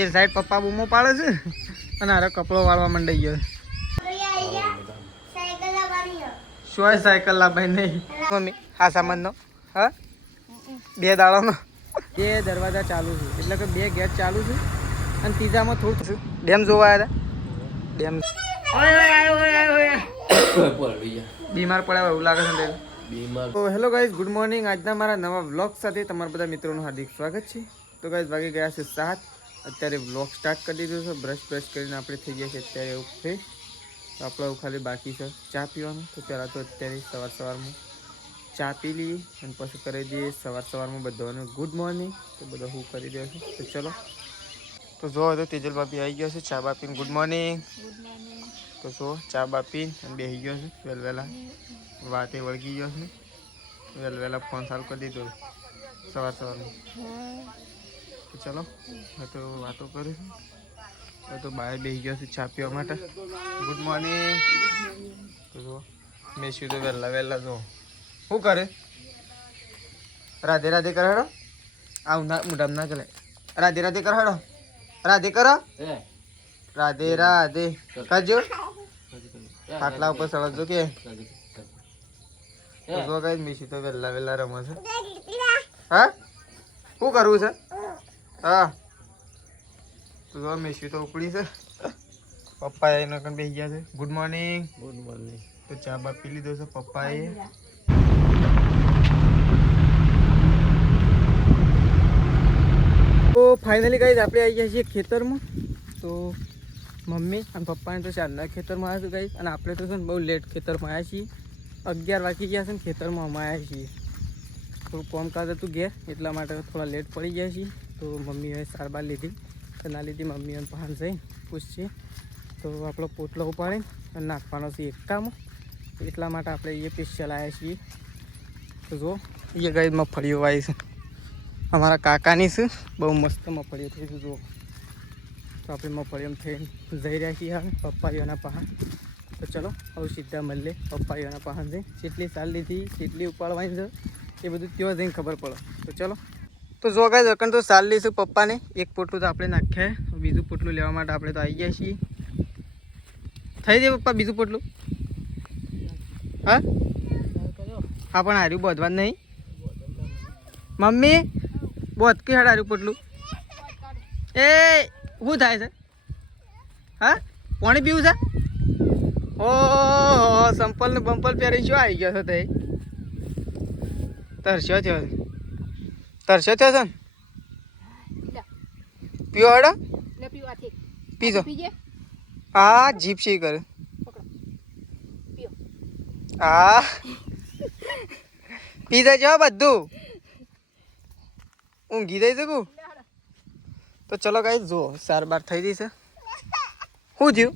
એ side પપ્પા બૂમો પાડે છે અને આરે કપડો વાળવા માંડી ગયો. શું સાયકલ લાવવાની નહીં મમ્મી આ સામાનનો? હા 2 દાડાનો 2 દરવાજા ચાલુ છે એટલે કે 2 ગેટ ચાલુ છે અને ત્રીજામાં થોડું ડેમ જોવા આવ્યા ડેમ બીમાર પડ્યા એવું લાગે છે તો હેલો ગાઈઝ ગુડ મોર્નિંગ. આજના મારા નવા વ્લોગ સાથે તમારા બધા મિત્રોનું હાર્દિક સ્વાગત છે. તો ગાઈઝ વાગી ગયા છે 7. અત્યારે વ્લોગ સ્ટાર્ટ કરી દીધો છે. બ્રશ કરીને આપણે થઈ ગયા છે અત્યારે એવું ફ્રેશ. તો આપણે ખાલી બાકી છે ચા પીવાનું. તો પહેલાં તો અત્યારે સવારમાં ચા પી લઈએ અને પછી કરી દઈએ સવારમાં બધાને ગુડ મોર્નિંગ. તો બધા હું કરી દઉં છું. તો ચલો તો જો તો તેજલ બાપી આવી ગયો છે ચા બાપીને ગુડ મોર્નિંગ. તો જો ચા બાપીને અને બેસી ગયો છે વહેલા વાતે વળગી ગયો છે વહેલા ફોન ચાલુ કરી દીધો સવારમાં. તો ચલો હવે તો વાતો કરીશું. હવે તો બહાર બેસી ગયો છે ચા પીવા માટે. Good morning. તો જો મેં શું તો વહેલા જો શું કરે રાધે રાધે કરે હેડો આવું ના મોઢામાં ના ચલે. રાધે રાધે કરે હેડો રાધે કરો રાધે રાધે કરજો ખાટલા ઉપર સળજો કે કઈ મીસી તો વહેલા રમે છે. હા શું કરવું છે? હા તો મીસી તો ઉપડી છે. પપ્પા એના કણ બેસી ગયા છે. Good morning. તો ચા બા પી લીધો છે પપ્પાએ. તો ફાઇનલી ગાઈઝ આપણે આવી ગયા છીએ ખેતરમાં. તો મમ્મી અને પપ્પાને તો ચારના ખેતરમાં આવ્યા છે ગાઈઝ અને આપણે તો છે ને બહુ લેટ ખેતરમાં આવ્યા છીએ. 11 વાગી ગયા છે ને ખેતરમાં અમે આવ્યા છીએ. થોડું કામકાજ હતું ઘેર એટલા માટે થોડા લેટ પડી ગયા છીએ. તો મમ્મીએ સારવાર લીધી તો ના લીધી મમ્મી અને પહાણ જઈ પૂછીએ તો આપણો પોટલો ઉપાડીને અને નાખવાનો છે એકામાં. એટલા માટે આપણે એ સ્પેશિયલ આવ્યા છીએ. તો જો એ ગાઈઝ મગફળીઓ આવી છે અમારા કાકાની છે. બહુ મસ્ત મગફળીઓ થઈ છે જુઓ. તો આપણે મગફળીઓ થઈને જઈ રહ્યા છીએ હવે પપ્પાઈઓના પહાણ. તો ચલો હવે સીધા મળીએ પપ્પાઈઓના પહાણ જઈ. જેટલી સાલ લીધી જેટલી ઉપાડવાની છે એ બધું ત્યાં જઈને ખબર પડે. તો ચલો તો જો ગાઈઝ અકણ તો સાલ લઈશું પપ્પાને. એક પોટલું તો આપણે નાખ્યા. બીજું પોટલું લેવા માટે આપણે તો આવી ગયા છીએ. થઈ જાય પપ્પા બીજું પોટલું? હા હા પણ હાર્યું બોધવા નહીં મમ્મી બોધ કે હાર્યું પોટલું એ શું થાય છે? હા પાણી પીવું છે? ઓહો સંપલ ને બંપલ પહેરી શું આવી ગયો છો તે? તરસ્યો થયો છે ને પીવો હડો પીજો. હા જીપ સી કરે હા પી જજો બધું ઊંઘી જઈ શકું. તો ચલો ગાઈસ જો 4 થઈ જશે. શું થયું?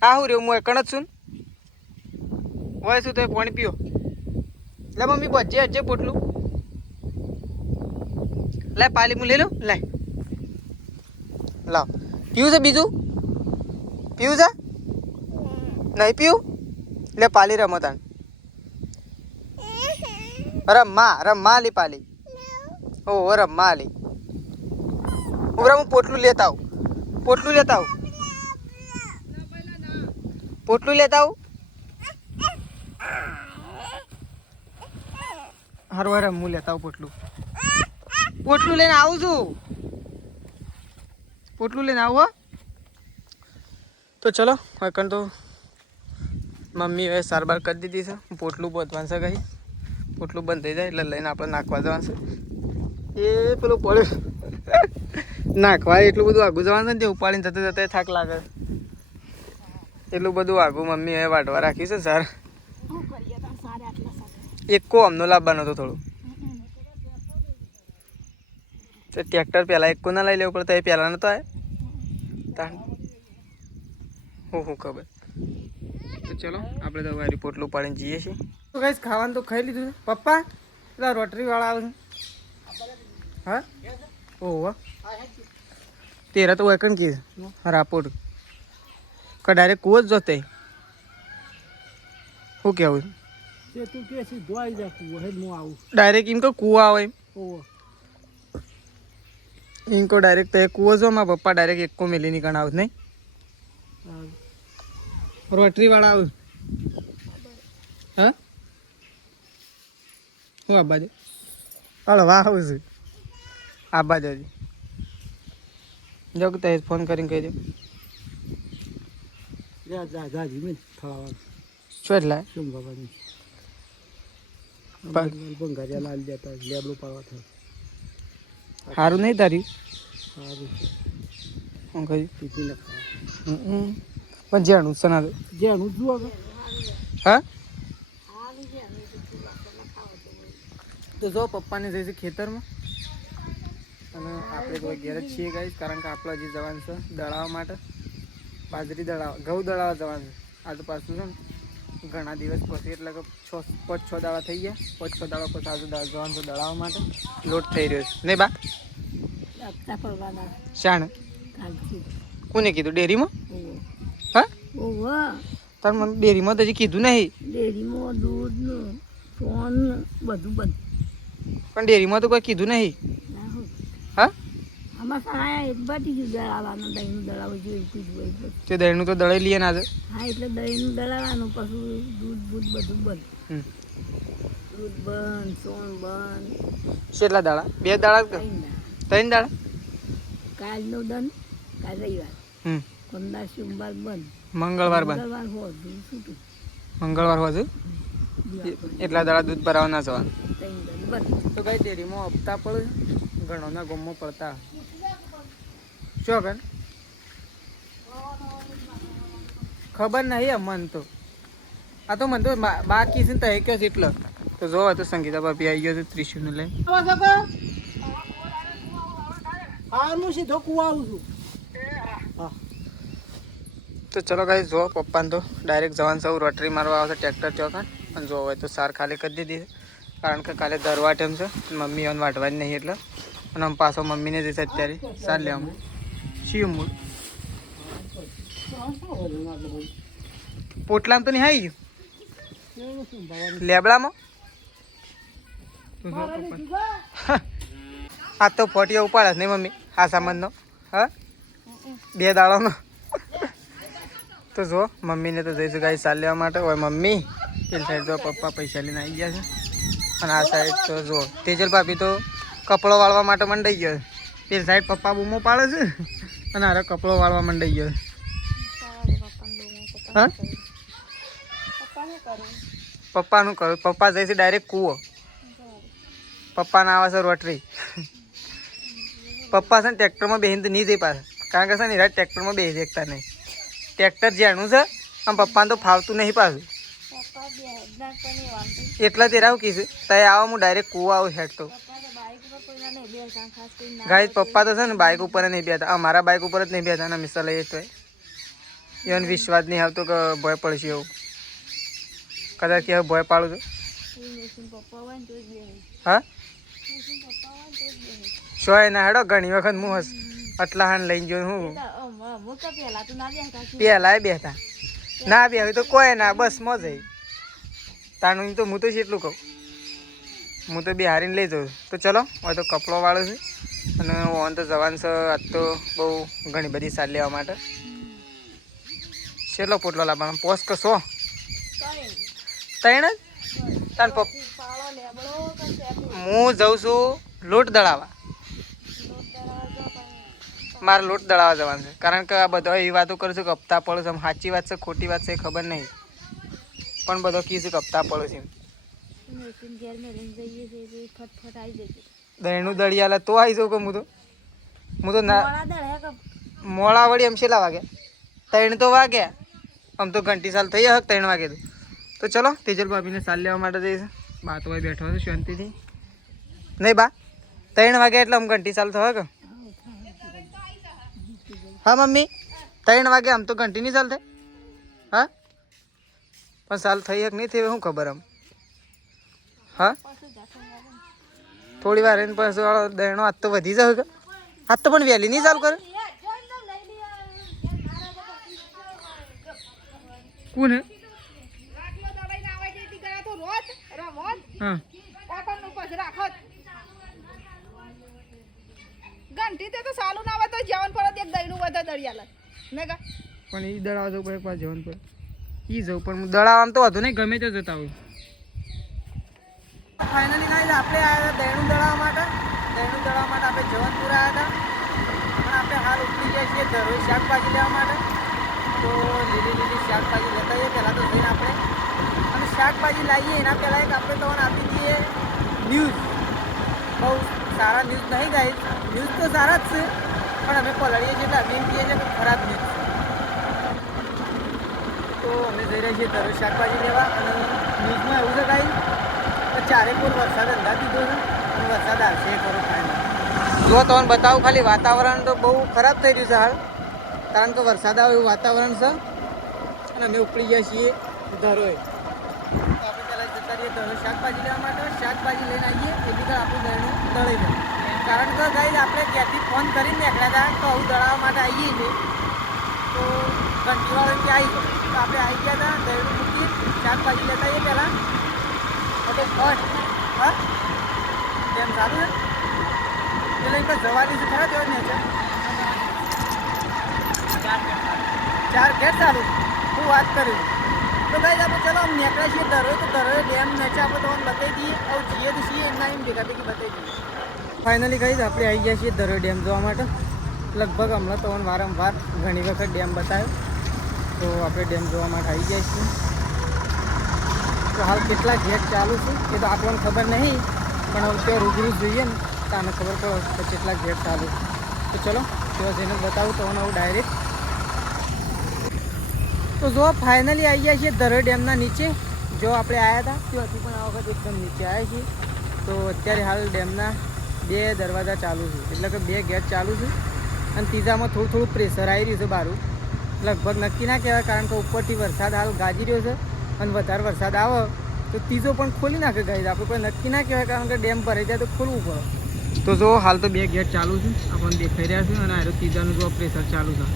આ શું રહ્યું? હું એકણ જ છું હોય શું તો પાણી પીઓ. લે મમ્મી બચે હજે પોટલું લે પાલી હું લઈ લઉં. લે લાવ પીવું છે બીજું પીવું છે નહીં પીવું? લે પાલી રમતાણ રમ્મા લી પાલી ઓ રમ્મા લી ઉભરા હું પોટલું લેતા આવું પોટલું લેતા આવું હારું હારે હું લેતા આવું પોટલું લઈને આવું છું. પોટલું લઈને આવું. તો ચલો હવે તો મમ્મી હવે સારવાર કરી દીધી છે. પોટલું બોધવાનું છે કઈ પોટલું બંધ થઈ જાય એટલે લઈને આપણે નાખવા જવાનું છે. એ પેલું પડ્યું નાખવા એટલું બધું આગું જવાનું છે ને ઉપાડીને જતા થાક લાગે. એટલું બધું આગું મમ્મી હવે વાટવા રાખી છે. સાર એકો અમનો લાવવાનો હતો થોડું. તો ટ્રેક્ટર પહેલાં એકો ના લઈ લેવું પડે તો એ પહેલાં નતો આવે હું ખબર. તો ચલો આપણે તો વારી પોટલું પાડીને જઈએ છીએ. તો ગાઈસ ખાવાનું તો ખાઈ લીધું છે. પપ્પા પેલા રોટરી વાળા આવે છે હા ઓહો તેરા તો વકન કી રાપોડ કા ડાયરેક્ટ કૂવો જ જોતે શું કહેવું તું કે સીધો આવી જા કૂવો હે હું આવું ડાયરેક્ટ એમ કે કૂવો આવે એમ इनको डायरेक्ट एक कुओ जो माँ पप्पा डायरेक्ट एक को मिली नहीं करना नहीं रोटरी वाला हाँ હું આબા દે હાલો વાહ આવું છું આબા દે જો તે ફોન કરીને કહી દે શું એટલે સારું નહીં તારી હું કહ્યું પણ જેણું છે ના જેણું જુઓ હા તો જો પપ્પાને જઈશું ખેતરમાં અને આપણે કોઈ ઘેર જ છીએ ગાઈસ કારણ કે આપણે હજી જવાનું છે દળાવવા માટે બાજરી દળાવવા ઘઉં દળાવવા જવાનું છે આજે પાછું છે ને ઘણા દિવસ પછી એટલે કે 5-6 દાડા થઈ ગયા 5-6 દાડા પછી આજે જવાનું છે દળાવવા માટે લોટ થઈ રહ્યો છે નહીં બા શાણ કોને કીધું ડેરીમાં હા તાર મને ડેરીમાં તો હજી કીધું નહીં ડેરીમાં દૂધ ફોન બધું બંધ પણ ડેરીમાં તો કોઈ કીધું નહીં હા આમાં સાયા એક બાટી જ દળાવવાનું દહીંનું દળાવવું જોઈએ કીધું તે દહીંનું તો દળાઈ લઈએ ને આજે હા એટલે દહીંનું દળાવવાનું પછી દૂધ બૂધ બધું બંધ દૂધ બંધ સોન બંધ કેટલા દાડા 2 દાડા 3 દાડા કાલનો દન કાલ રવિવાર પંદર સોમવાર બંધ મંગળવાર બંધ મંગળવાર હોય દૂધ છૂટું મંગળવાર હોય એટલા દાડા દૂધ ભરાવા ના જવાનું બંધ તો કઈ ડેરીમાં હપ્તા પડે ઘણોના ગમો પડતા શું કર ખબર નહીં મન તો આ તો મને તો બાકી છે ને તો કયો છે એટલે તો જોવા તો સંગીતા ભાભી આવી ગયો છે ત્રિશુને લઈ હું સીધો કુવા આવું છું તો ચલો ગાઈસ જો પપ્પાને તો ડાયરેક્ટ જવાન સૌ રોટરી મારવા આવશે ટ્રેક્ટર ચોકન અને જો હોય તો સાર ખાલી કરી દીધી છે કારણ કે કાલે દરવા ટાઈમ છે મમ્મી ઓન વાટવાની નહીં એટલે અને આમ પાછો મમ્મીને જઈશ અત્યારે સાર લેવામાં શિવ મૂળ પોટલામાં તો નહીં આવી ગયું લેબડામાં આ તો ફોટીઓ ઉપાડે નહીં મમ્મી આ સામાનનો હા 2 દાડાનો તો જો મમ્મીને તો જઈશું ગાય સાલ લેવા માટે હોય મમ્મી પેલી સાઈડ તો પપ્પા પૈસા લઈને આવી ગયા છે અને આ સાઈડ તો જો તેજલ ભાભી તો કપડો વાળવા માટે મંડાઈ ગયો પેલી સાઈડ પપ્પા બૂમો પાડે છે અને હારે કપડો વાળવા મંડાઈ ગયો હા પપ્પાનું કરું પપ્પા જઈશે ડાયરેક્ટ કૂવો પપ્પાના આવે છે રોટરી પપ્પા છે ને ટ્રેક્ટરમાં બેસીને તો નહીં જઈ પાછા કારણ કે છે ને રાત ટ્રેક્ટરમાં બેસી શકતા નહીં ટ્રેક્ટર જેનું છે આમ પપ્પાને તો ફાવતું નહીં પાછું એટલા તે રાવ કીધું ત્યાં આવો હું ડાયરેક્ટ કૂવા આવું હેઠ તો ગાય પપ્પા તો છે ને બાઇક ઉપર નહીં બેઠા અમારા બાઇક ઉપર જ નહીં બેઠા ને મિસ્સા લઈએ તો એનો વિશ્વાસ નહીં આવતો કે ભય પડશે એવું કદાચ કે ભય પાડું છું હા શોય ના હેડો ઘણી વખત હું આટલા હાન લઈને ગયો હું પહેલા બેઠા ના બે તો કોઈ ના બસ મોજ તાનું તો હું તો એટલું કહું હું તો બિહારીને લઈ જાઉં તો ચલો હવે તો કપડો વાળો છે અને ઓન તો જવાનું છે આજ તો બહુ ઘણી બધી સાલ લેવા માટે છેલ્લો પોટલો લાવવાનો પોસ કશો 3 જ તાન હું જઉં છું લોટ દળાવા મારે લોટ દળાવા જવાનું છે કારણ કે આ બધા એવી વાતો કરું છું કે હપ્તા પડે છે સાચી વાત છે ખોટી વાત છે ખબર નહીં પણ બધો કીધું કે હપ્તા પડે છે દહીંનું દળિયાલા તો આવી જાઉં કે હું તો ના મોડા વળી એમ છેલ્લા વાગ્યા 3 તો વાગ્યા આમ તો ઘંટી સાલ થઈ હક 3 વાગે તો ચલો તેજલ ભાભીને સાલ લેવા માટે જઈશ બા તો ભાઈ બેઠો છે શાંતિથી નહીં બા 3 વાગ્યા એટલે આમ ઘંટી સાલ થવા કે હા મમ્મી 3 વાગે આમ તો ઘંટી નહીં ચાલતે હા પણ સાલ થઈ હક નહીં થઈ શું ખબર આમ હા થોડી વાર એને પછી વાળો દહેણો હાથ તો વધી જાય કે હાથ તો પણ વહેલી નહીં ચાલુ કરે કોને શાંતિ તો સાલું ના આવે તો જવાનું પડે એક દહીનું વધે દળિયાલા ને કા પણ એ દળાવ જવું પડે પાછું જવાનું પડે એ જવું પણ દળાવ આમ તો વધુ નહીં ગમે તે જતા હોય ફાઇનલી ગાઈઝ આપણે આવ્યા હતા દહીણું દળાવવા માટે આપણે જવનપુર આવ્યા હતા પણ આપણે હાલ ઉપડી ગયા છીએ દરરોજ શાકભાજી લેવા માટે તો લીલી શાકભાજી લેતા જઈએ પહેલાં તો જઈને આપણે અને શાકભાજી લાવીએ એના પહેલાં એક આપણે તમને આપી દઈએ ન્યૂઝ બહુ સારા ન્યૂઝ નહીં ગાઈઝ ન્યૂઝ તો સારા જ છે પણ અમે પલળીએ છીએ એટલે અમે એમ કહીએ છીએ કે ખરાબ ન્યૂઝ છે તો અમે જઈ રહ્યા છીએ દરરોજ શાકભાજી લેવા અને ન્યૂઝમાં એવું છે ગાઈઝ ચારેકોર વરસાદ અંદાજ દીધો છે અને વરસાદ આવશે ખરો ફાઇનલ જો તમને બતાવું ખાલી વાતાવરણ તો બહુ ખરાબ થઈ રહ્યું છે હાલ કારણ કે વરસાદ આવે એવું વાતાવરણ છે અને અમે ઉપડી ગયા છીએ ધરોએ તો આપણે પહેલાં જતા રહીએ ધરો શાકભાજી લેવા માટે શાકભાજી લઈને આવીએ એ બી આપણું દળનું દળી જાય કારણ કે ગાઈઝ આપણે ત્યાંથી ફોન કરીને નીકળ્યા હતા તો આવું દળાવવા માટે આવીએ છીએ તો ઘંટીવાળો એમ કે આવી ગયો તો આપણે આવી ગયા હતા દળનું મૂકી શાકભાજી લેતા આવીએ પહેલાં ઓકે ફર્સ્ટ હા કેમ સારું છે એટલે એક જવાની છે ખરા તેવા જ ને છે 4 ગેટ ચાલુ હું વાત કરી તો ગાઈઝ આપણે ચલો આમ નીકળ્યા છીએ દરોએ તો દરોએ ડેમ નેચે આપણે તમને બતાવી દઈએ આવું જઈએ તો છીએ એમના એમ ભેગા ભેગી બતાવી દઈએ ફાઇનલી ગાઈઝ આપણે આવી ગયા છીએ દરોએ ડેમ જોવા માટે લગભગ હમણાં તમને વારંવાર ઘણી વખત ડેમ બતાવ્યો તો આપણે ડેમ જોવા માટે આવી ગયા છીએ તો હાલ કેટલા ગેટ ચાલુ છે એ તો આપણને ખબર નહીં પણ હવે ત્યાં રૂબરૂ જોઈએ ને તો આને ખબર પડે કે કેટલા ગેટ ચાલુ તો ચલો ત્યાં જઈને બતાવું તો હું ડાયરેક્ટ તો જો ફાઇનલી આવી ગયા છીએ દરોઈ ડેમના નીચે જો આપણે આવ્યા હતા ત્યાંથી પણ આ વખત એકદમ નીચે આવ્યા છીએ તો અત્યારે હાલ ડેમના 2 દરવાજા ચાલુ છે એટલે કે 2 ગેટ ચાલુ છે અને ત્રીજામાં થોડું પ્રેશર આવી રહ્યું છે બારું લગભગ નક્કી ના કહેવાય કારણ કે ઉપરથી વરસાદ હાલ ગાજી રહ્યો છે અને વધારે વરસાદ આવે તો ત્રીજો પણ ખોલી નાખે ગાઈઝ આપણે કોઈ નક્કી ના કહેવાય કારણ કે ડેમ ભરાઈ જાય તો ખોલવું પડે તો જો હાલ તો 2 ગેટ ચાલુ છે આપણને દેખાઈ રહ્યા છે અને આ ત્રીજાનું જો પ્રેશર ચાલુ છે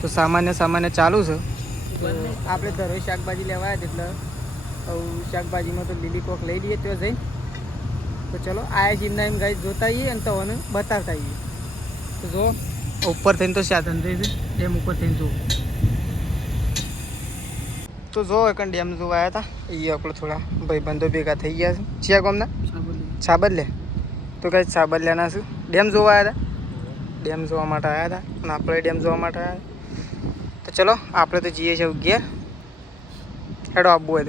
તો સામાન્ય ચાલુ છે તો આપણે દરરોજ શાકભાજી લેવા આવ્યા એટલે શાકભાજીમાં તો લીલી કોક લઈ લઈએ ત્યાં જઈને તો ચલો આયા છીએ એમના એમ ગાઈઝ જોતા આવીએ અને તમને બતાવતા આવીએ તો જો ઉપર થઈને તો સાધન થઈ છે ડેમ ઉપર થઈને જુઓ તો જો એક ડેમ જોવા આવ્યા હતા એ આપણે થોડા ભાઈબંધો ભેગા થઈ ગયા છે ચિયા ગામના સાબરલે તો કઈ સાબરલિયાના છે ડેમ જોવા આવ્યા હતા ડેમ જોવા માટે આવ્યા હતા અને આપણે ડેમ જોવા માટે આવ્યા તો ચલો આપણે તો જઈએ છીએ ઘેર હેડો આપવું હોય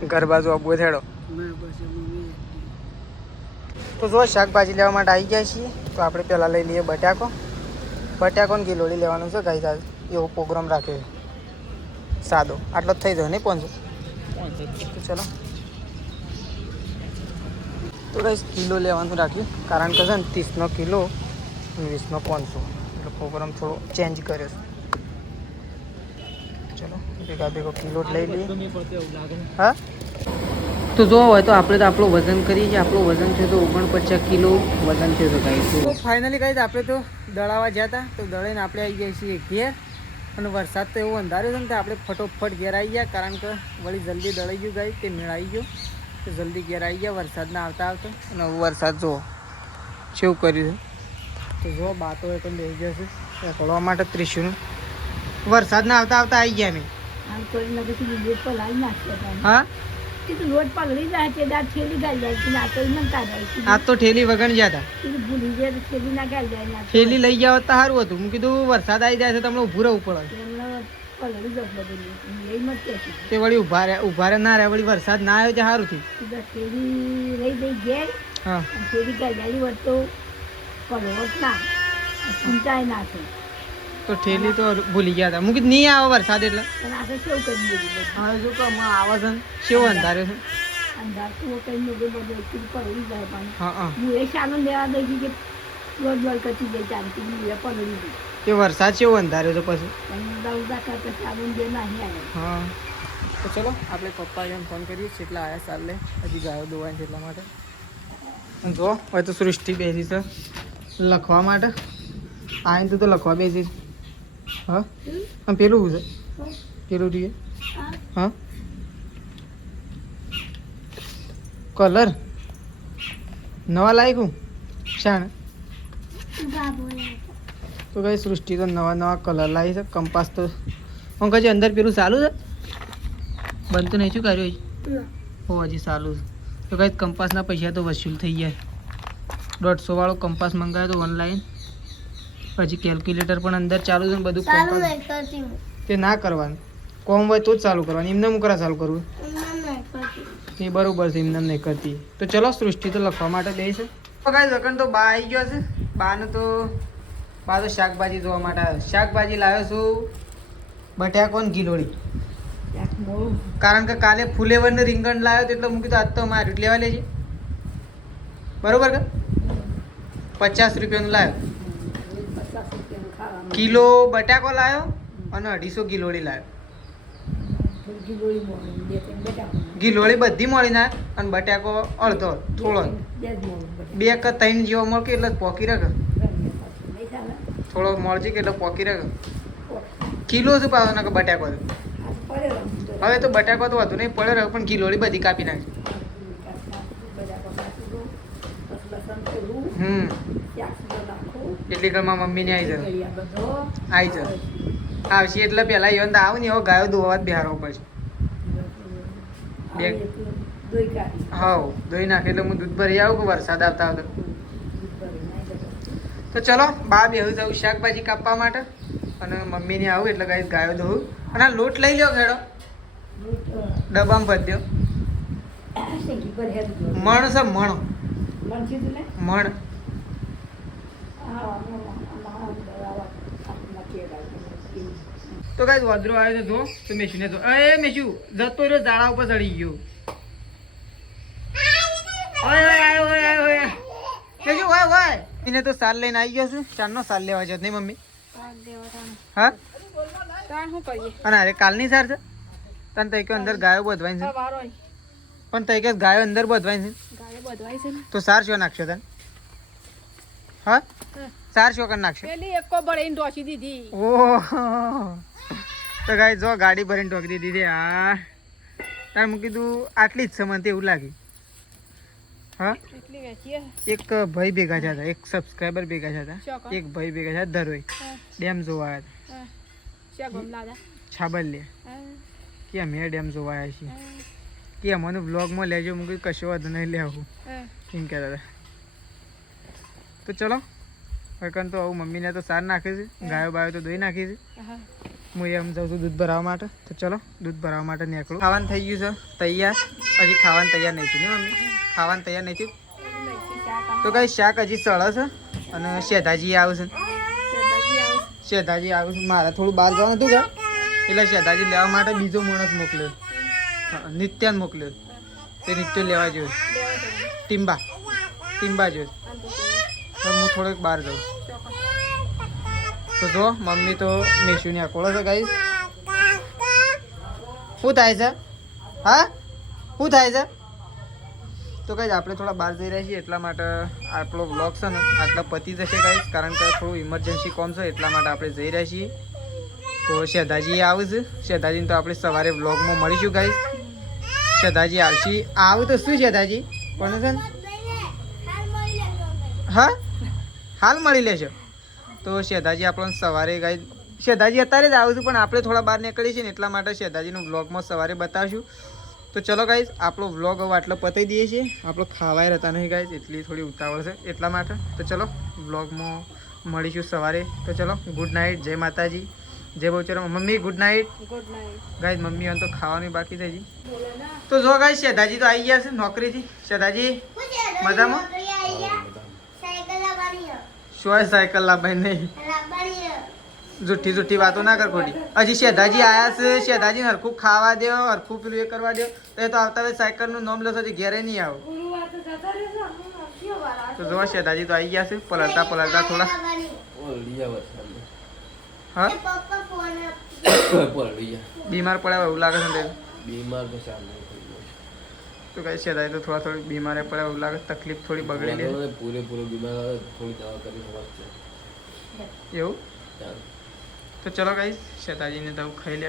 તો ઘર બાજુ આપવું હોય હેડો તો જો શાકભાજી લેવા માટે આવી ગયા છીએ તો આપણે પહેલાં લઈ લઈએ બટાકો ને ગિલોડી લેવાનું છે ગાઈઝ આજે એવો પ્રોગ્રામ રાખ્યો છે સાદો આટલો જ થઈ જાય નહીં 500 તો ચલો તો ગાઈઝ કિલો લેવાનું રાખ્યું કારણ કે છે ને 30નો કિલો અને 20નો 500 એટલે પ્રોગ્રામ થોડો ચેન્જ કર્યો છે ચલો ભેગો કિલો લઈ લઈએ હા તો જો હોય તો આપણે તો આપણું વજન કરીએ છીએ આપણું વજન છે તો 49 કિલો વજન છે તો ગાઈઝ તો ફાઇનલી ગાઈઝ આપણે તો દળાવા ગયા હતા તો દળીને આપણે આવી ગયા છીએ ઘેર અને વરસાદ તો એવો અંધાર્યો છે ને તો આપણે ફટોફટ ઘેર આવી ગયા કારણ કે વળી જલ્દી દળાઈ ગયું ગાઈ તે મેળાઈ ગયો તો જલ્દી ઘેર આવી ગયા વરસાદના આવતા અને હવે વરસાદ જુઓ કેવું કર્યું છે તો જુઓ બાતો એ પણ બેસી જશે પકડવા માટે ત્રિશુનું વરસાદના આવતા આવી ગયા મેં હા લોટ પગડી જાય છે દાંત ઠેલી ગાઈ જાય છે ના તો નતા જાય આજ તો ઠેલી વગણ ગયા હતા ભૂલી જાય તો ઠેલી ના ગાઈ જાય ના ઠેલી લઈ જાવ તો સારું હતું હું કીધું વરસાદ આવી જાય છે તમને ઊભું રહેવું પડે પગડી જશે બધું એ મત કે તે વળી ઊભા રહે ના રહે વળી વરસાદ ના આવ્યો છે સારું થયું ઠેલી લઈ જઈ ઘેર હા ઠેલી ગાઈ જાય વળતો પગડો ના ચિંતાય ના છે તો ઠેલી તો ભૂલી ગયા હતા હું કીધું નહીં આવે વરસાદ એટલે પણ આપણે કેવું કરી દીધું હવે શું કહું આવે છે ને કેવો અંધારે છે અંધાર તું કઈ બધું પગડી જાય પણ હા હા હું એ શાનો લેવા દઈ કે રોજ કચી જાય ચાલતી પગડી ગઈ તે વરસાદ કેવો અંધારે છે પછી હા તો ચલો આપણે પપ્પા એમ ફોન કરીએ કેટલા આવ્યા ચાલે હજી ગાયો દોવાય છે એટલા માટે અને જો હવે તો સૃષ્ટિ બેસી છે લખવા માટે આવીને તો લખવા બેસી હા આમ પેલું છે પેલું જોઈએ હા કલર નવા લાગ્યું શાણ તો કઈ સૃષ્ટિ તો નવા નવા કલર લાવી છે. કંપાસ તો હું કહે અંદર પેલું ચાલુ છે, બનતું નહીં શું કર્યું હો હજી ચાલુ છે. તો કઈ કંપાસના પૈસા તો વસૂલ થઈ ગયા. 150 વાળો કંપાસ મંગાવ્યો તો ઓનલાઈન. પછી કેલ્ક્યુલેટર પણ અંદર ચાલુ છે ને બધું. કંપાસ તે ના કરવાનું, કોમ હોય તો જ ચાલુ કરવાનું, એમને હું કરા ચાલુ કરવું એ બરોબર છે, એમને નહીં કરતી. તો ચલો સૃષ્ટિ તો લખવા માટે બે છે. તો કાંઈ લખણ તો બા આવી ગયો છે. બાનું તો શાકભાજી જોવા માટે આવ્યો. શાકભાજી લાવ્યો છું બટાકો ને ગીલોડી, કારણ કે કાલે ફુલેવરનું રીંગણ લાવ્યો તો એટલે હું કીધું આજ તો મારું લેવા લેજે. બરોબર કે 50 રૂપિયાનું લાવ્યો. કિલો બટાકો લાવ્યો અને 250 ગીલોડી લાવ્યો. ગીલોડી બધી મળી ના અને બટાકો અડધો થોડો 2 કે 3 જેવો મળકે એટલે પોકી રહે. થોડો મળશે કે એટલે પોકી રહે. કિલો શું પાવ ના બટાકો હવે તો બટાકો તો વધુ નહીં પડે રહ્યો, પણ ગીલોડી બધી કાપી નાખી. એટલી ઘરમાં મમ્મીને આવી જાય આવશે એટલે પેલા એવન આવું ને એવો ગાયો દોવા જ બિહારવો પડશે. હા દોઈ નાખે એટલે હું દૂધ ભરી આવું કે વરસાદ આવતા આવતો. તો ચલો બા બેહું જાઉં શાકભાજી કાપવા માટે અને મમ્મીને આવું એટલે ગાયો દોવું. અને આ લોટ લઈ લ્યો ખેડો ડબ્બામાં ભરી દો. મણ છે મણ. તો કઈ વધરો આવ્યો તો તો મેશું ને તો મેશું જતો રહ્યો ઝાડા ઉપર ચડી ગયો. એને તો સાલ લઈને આવી ગયો છે. ચારનો સાલ લેવા જતો નહીં મમ્મી? હા અને અરે કાલની સાર છે. તને તઈ કે અંદર ગાયો બધવાય છે, પણ તઈ કે ગાયો અંદર બધવાય છે તો સાર શું નાખશો તને? હા સાર શું કરી નાખશો? ઓહ તો ગાય જો ગાડી ભરીને ઠોકી દીધી. હા તાર મૂકી કીધું આટલી જ છે મને એવું લાગ્યું. હા એક ભાઈ ભેગા થયા હતા, એક સબસ્ક્રાઈબર ભેગા થયા હતા, એક ભાઈ ભેગા થયા ધરોઈ ડેમ જોવા આવ્યા હતા. છાબલ્લે કે અમે ડેમ જોવા આવ્યા છીએ કે અમને બ્લોગમાં લેજો. હું કીધું કશો વાંધો નહીં લેવું એમ કહેતા હતા. તો ચલો હવે તો આવું મમ્મીને તો સાર નાખે છે, ગાયો બાયો તો દોઈ નાખી છે. હું એમ જાઉં છું દૂધ ભરાવવા માટે. તો ચલો દૂધ ભરાવવા માટે નીકળું. ખાવાનું થઈ ગયું છે તૈયાર, હજી ખાવાનું તૈયાર નહીં થયું ને મમ્મી? ખાવાનું તૈયાર નહીં થયું તો કઈ શાક હજી સળે છે અને શેધાજી આવશે. શેધાજી આવશે. મારે થોડું બહાર જવાનું હતું કે એટલે શેધાજી લેવા માટે બીજો માણસ મોકલ્યો, નિત્યાન મોકલ્યો. તે નિત્ય લેવા જોયું ટીમ્બા જોયું. તો હું થોડોક બહાર જાઉં. તો જો મમ્મી તો મેશુની અકોળો છે ગાઈસ. શું થાય છે? હા શું થાય છે? તો કઈ આપણે થોડા બહાર જઈ રહ્યા છીએ એટલા માટે આપણો વ્લોગ છે ને આટલા પતી જશે ગાઈસ, કારણ કે થોડું ઇમરજન્સી કોમ છે એટલા માટે આપણે જઈ રહ્યા છીએ. તો શેધાજી આવશે. શેધાજીને તો આપણે સવારે વ્લોગમાં મળીશું ગાઈસ. શેધાજી આવશે. આવું તો શું શેધાજી કોને છે ને? હા હાલ મળી લેશો. તો શેધાજી આપણને સવારે ગાઈ શેધાજી અત્યારે જ આવું છું, પણ આપણે થોડા બહાર નીકળીએ છીએ ને એટલા માટે શેધાજીનું વ્લોગમાં સવારે બતાવશું. તો ચલો ગાઈસ આપણો વ્લોગ હવે આટલો પતાવી દઈએ છીએ. આપણો ખાવાય રહેતા નહીં ગાઈસ, એટલી થોડી ઉતાવળ છે એટલા માટે. તો ચલો વ્લોગમાં મળીશું સવારે. તો ચલો ગુડ નાઇટ, જય માતાજી, જય Bahuchara. Mummy good night. Guys mummy તો ખાવાની બાકી થઈ ગઈ. તો જો ગાઈસ શેધાજી તો આવી ગયા છે નોકરીથી. શેધાજી મજામાં? શું સાયકલ લાવવાની નહીં? જૂઠી વાતો ના કર ખોટી. હજી શેધાજી આવ્યા છે, શેધાજી હરખું ખાવા દો, હરખું પેલું એ કરવા દો. તો એ તો આવતા હોય સાયકલનું નામ લો હજી ઘેરે નહીં આવો. તો જોવા શેધાજી તો આવી ગયા છે પલળતા થોડા. હા બીમાર પડ્યા એવું લાગે છે. તો કઈ શેધાજી તો થોડી બીમાર પડ્યા એવું લાગે, તકલીફ થોડી બગડેલી. પૂરેપૂરો બીમાર થોડી દવા કરી એવું. તો ચલો ગાઈસ શેતાજીને તો ખાઈ લે.